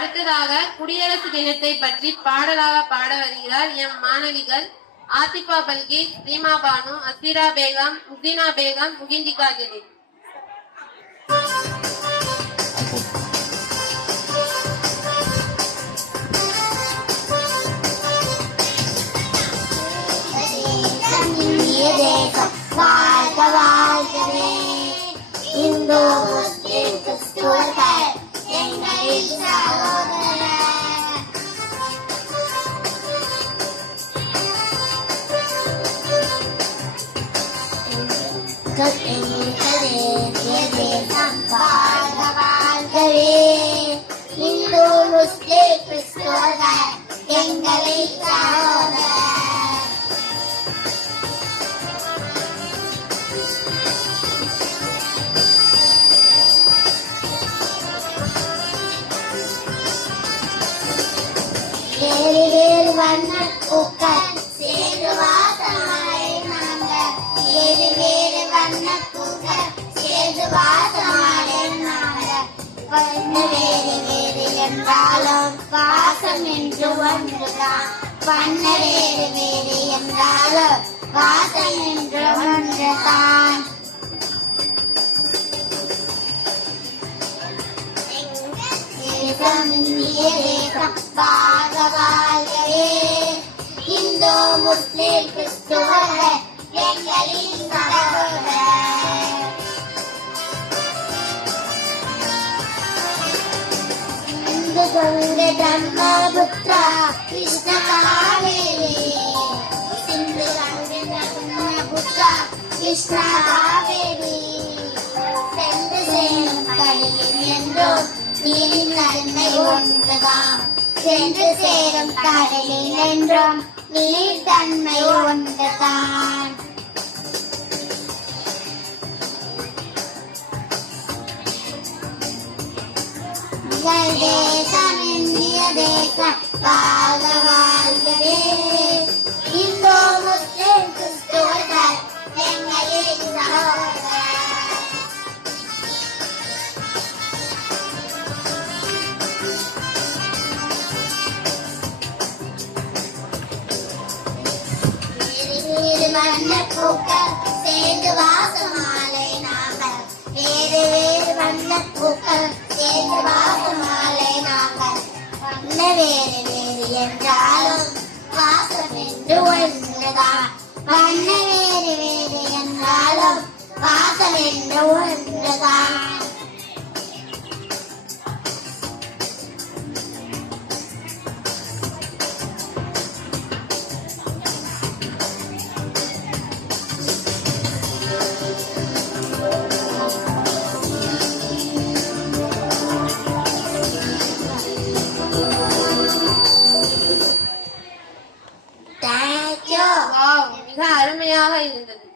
அடுத்ததாக குடியரசு தினத்தை பற்றி பாடலாக பாட வருகிறார் எம் மாணவிகள் ஆத்திபா பல்கீஸ், ரீமா பானு, அசிரா பேகம், முசினா பேகம், முகிந்திகா ஜலீல். வாழ்க வாழ்கவே இந்து முஸ்லிம் கிறிஸ்துவர்கள் எங்களின் சகோதரர். வாழ்க வாழ்கவே இந்து முஸ்லிம் கிறிஸ்துவர்கள் எங்களின் சகோதரர். வேறு வேறு வண்ண பூக்கள் சேர்ந்து வாசமாலை நாங்கள். வேறு வேறு வண்ண பூக்கள் சேர்ந்து வாசமாலை நாங்கள். வண்ண வேறு வேறு என்றாலும் வாசம் என்று ஒன்றுதான். வண்ண வேறு வேறு என்றாலும் வாசம் என்று ஒன்றுதான். வாழ்க வாழ்கவே இந்து முஸ்லிம் கிறிஸ்துவர்கள் எங்களின் சகோதரர். இந்து கங்கை பிரம்மபுத்திரா கிருஷ்ண காவேரி. சிந்து கங்கை பிரம்மபுத்திரா கிருஷ்ண காவேரி. சென்று சேரும் கடலில் என்றும் நீரின் தன்மை ஒன்றுதான். சென்று சேரும் கடலில் என்றும் நீர் தன்மை ஒன்றுதான். தேசம் இந்திய தேசம் வாழ்க வாழ்கவே இந்து முஸ்லிம் கிறிஸ்துவர்கள் எங்களின் சகோதரர். வண்ண பூக்கள் சேர்ந்து வாசமாலை நாங்கள். வேறு வேறு வண்ண பூக்கள் சேர்ந்து வாசமாலை நாங்கள். வண்ண வேறு வேறு என்றாலும் வாசம் என்று ஒன்றுதான். வண்ண வேறு வேறு என்றாலும் வாசம் என்று ஒன்றுதான். மிக அருமையாக இருந்தது.